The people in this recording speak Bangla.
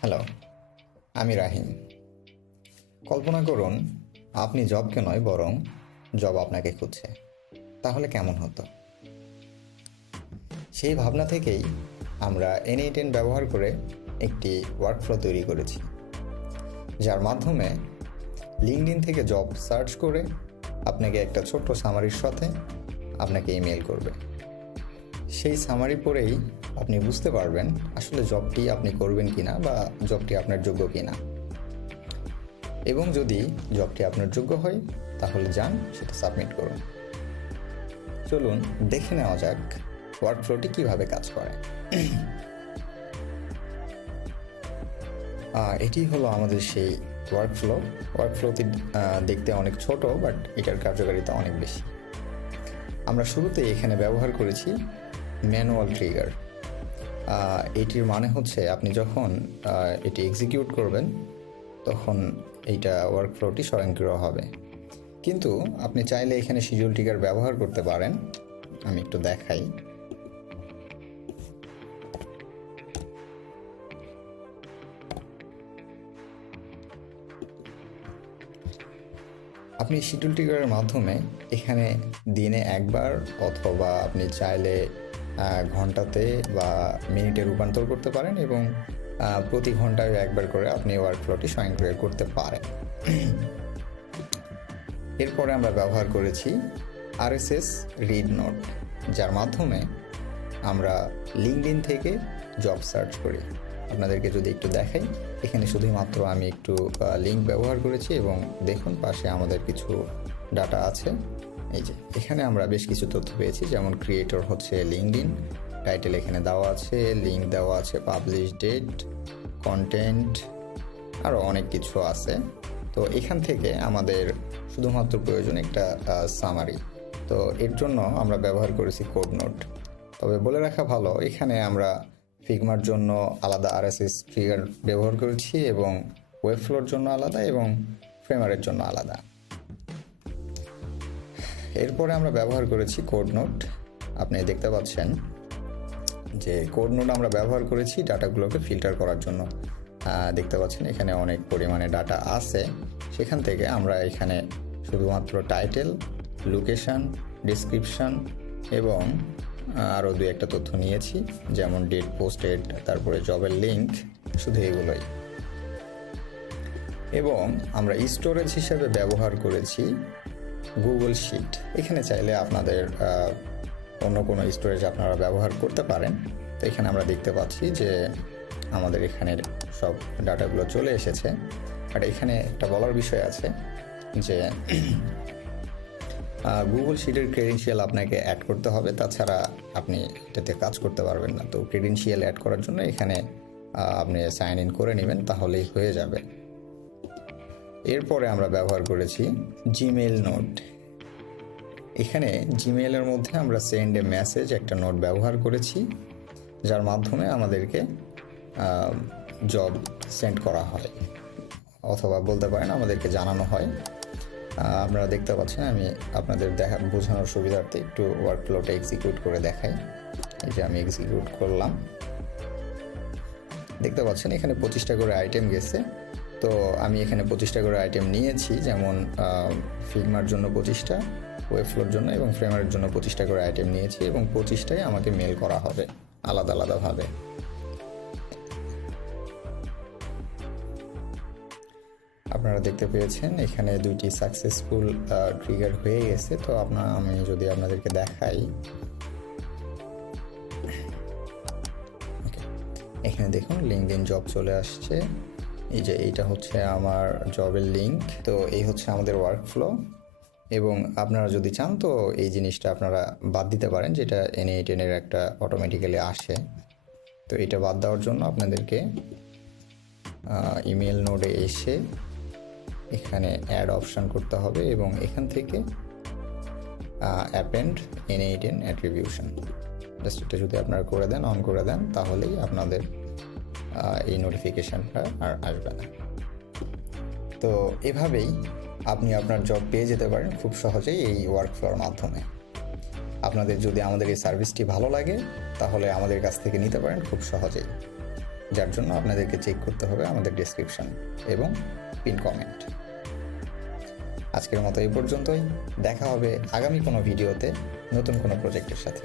হ্যালো, আমি রাহিম। কল্পনা করুন, আপনি জবকে নয় বরং জব আপনাকে খুঁজছে। তাহলে কেমন হতো? সেই ভাবনা থেকেই আমরা এনএ টেন ব্যবহার করে একটি ওয়ার্কফ্লো তৈরি করেছি, যার মাধ্যমে লিঙ্কডিন থেকে জব সার্চ করে আপনাকে একটা ছোট্ট সামারির সাথে আপনাকে ইমেল করবে। সেই সামারি পড়েই আপনি বুঝতে পারবেন আসলে জবটি আপনি করবেন কি না বা জবটি আপনার যোগ্য কি না এবং যদি জবটি আপনার যোগ্য হয়, তাহলে যান, সেটা সাবমিট করুন। চলুন দেখে নেওয়া যাক ওয়ার্কফ্লোটি কীভাবে কাজ করে। এটি হলো আমাদের সেই ওয়ার্কফ্লো ওয়ার্কফ্লোটি দেখতে অনেক ছোট বাট এটার কার্যকারিতা অনেক বেশি। আমরা শুরুতে এখানে ব্যবহার করেছি ম্যানুয়াল ট্রিগার। এটির মানে হচ্ছে আপনি যখন এটি এক্সিকিউট করবেন, তখন এইটা ওয়ার্কফ্লোটি স্বয়ংক্রিয় হবে। কিন্তু আপনি চাইলে এখানে শিডিউল ট্রিগার ব্যবহার করতে পারেন। আমি একটু দেখাই। আপনি শিডিউল ট্রিগারের মাধ্যমে এখানে দিনে একবার অথবা আপনি চাইলে ঘন্টাতে বা মিনিটে রূপান্তর করতে পারেন এবং প্রতি ঘন্টায় একবার করে আপনি ওয়ার্কফ্লোটি স্বয়ংক্রিয় করতে পারেন। এরপরে আমরা ব্যবহার করেছি আরএসএস রিড নোট যার মাধ্যমে আমরা লিঙ্কডিন থেকে জব সার্চ করি। আপনাদেরকে যদি একটু দেখাই, এখানে শুধুমাত্র আমি একটু লিঙ্ক ব্যবহার করেছি এবং দেখুন, পাশে আমাদের কিছু ডাটা আছে। এই যে, এখানে আমরা বেশ কিছু তথ্য পেয়েছি, যেমন ক্রিয়েটর হচ্ছে লিঙ্কডিন টাইটেল এখানে দেওয়া আছে লিঙ্ক দেওয়া আছে পাবলিশ ডেট কন্টেন্ট আরও অনেক কিছু আছে। তো এখান থেকে আমাদের শুধুমাত্র প্রয়োজন একটা সামারি তো এর জন্য আমরা ব্যবহার করেছি কোড নোট তবে বলে রাখা ভালো, এখানে আমরা ফিগমার জন্য আলাদা আরএসএস ফিগার ব্যবহার করেছি এবং ওয়েবফ্লোর জন্য আলাদা এবং ফ্রেমারের জন্য আলাদা। এরপরে আমরা ব্যবহার করেছি কোড নোট আপনি দেখতে পাচ্ছেন যে কোড নোট আমরা ব্যবহার করেছি ডাটাগুলোকে ফিল্টার করার জন্য। দেখতে পাচ্ছেন এখানে অনেক পরিমাণে ডাটা আছে। সেখান থেকে আমরা এখানে শুধুমাত্র টাইটেল লোকেশন ডিসক্রিপশন এবং আরও দু একটা তথ্য নিয়েছি, যেমন ডেট পোস্টেড তারপরে জবের লিঙ্ক শুধু এগুলোই। এবং আমরা স্টোরেজ হিসেবে ব্যবহার করেছি গুগল শিট এখানে চাইলে আপনাদের অন্য কোনো স্টোরেজ আপনারা ব্যবহার করতে পারেন। তো এখানে আমরা দেখতে পাচ্ছি যে আমাদের এখানে সব ডাটাগুলো চলে এসেছে। আর এখানে একটা বলার বিষয় আছে যে গুগল শিটের ক্রেডেনশিয়াল আপনাকে অ্যাড করতে হবে। তাছাড়া আপনি এটাতে কাজ করতে পারবেন না। তো ক্রেডেনশিয়াল অ্যাড করার জন্য এখানে আপনি সাইন ইন করে নেবেন, তাহলেই হয়ে যাবে। এরপরে আমরা ব্যবহার করেছি জিমেইল নোট এখানে জিমেইলের মধ্যে আমরা সেন্ড এ মেসেজ একটা নোট ব্যবহার করেছি, যার মাধ্যমে আমাদেরকে জব সেন্ড করা হয়, অথবা বলতে পারেন আমাদেরকে জানানো হয়। আপনারা দেখতে পাচ্ছেন আমি আপনাদের দেখা, বোঝানোর সুবিধার্থে একটু ওয়ার্কফ্লোটা এক্সিকিউট করে দেখাই। এই যে আমি এক্সিকিউট করলাম। দেখতে পাচ্ছেন এখানে পঁচিশটা করে আইটেম গেছে। তো আমি এখানে পঁচিশটা করে আইটেম নিয়েছি, যেমন ফিল্মার জন্য পঁচিশটা ওয়েবফ্লোর জন্য এবং ফ্রেমারের জন্য পঁচিশটা করে আইটেম নিয়েছি এবং পঁচিশটাই আমাকে মেল করা হবে আলাদা আলাদাভাবে আপনারা দেখতে পেয়েছেন, এখানে দুইটি সাকসেসফুল ট্রিগার হয়ে গেছে, তো আপনার আমি যদি আপনাদেরকে দেখাই। এখানে দেখুন লিঙ্কডিন জব চলে আসছে। এই যে এইটা হচ্ছে আমার জবের লিঙ্ক তো এই হচ্ছে আমাদের ওয়ার্ক ফ্লো এবং আপনারা যদি চান, তো এই জিনিসটা আপনারা বাদ দিতে পারেন, যেটা এনএ টেনের একটা অটোমেটিক্যালি আসে। তো এটা বাদ দেওয়ার জন্য আপনাদেরকে ইমেল নোডে এসে এখানে অ্যাড অপশান করতে হবে এবং এখান থেকে append N eight N attribution just এটা যদি আপনারা করে দেন অন করে দেন, তাহলেই আপনাদের এই নোটিফিকেশানটা আর আসবে না। তো এভাবেই আপনি আপনার জব পেয়ে যেতে পারেন খুব সহজেই এই ওয়ার্কফ্লোর মাধ্যমে। আপনাদের যদি আমাদের এই সার্ভিসটি ভালো লাগে, তাহলে আমাদের কাছ থেকে নিতে পারেন খুব সহজেই। যার জন্য আপনাদেরকে চেক করতে হবে আমাদের ডেসক্রিপশন এবং পিন কমেন্ট আজকের মতো এই পর্যন্তই। দেখা হবে আগামী কোনো ভিডিওতে নতুন কোনো প্রজেক্টের সাথে।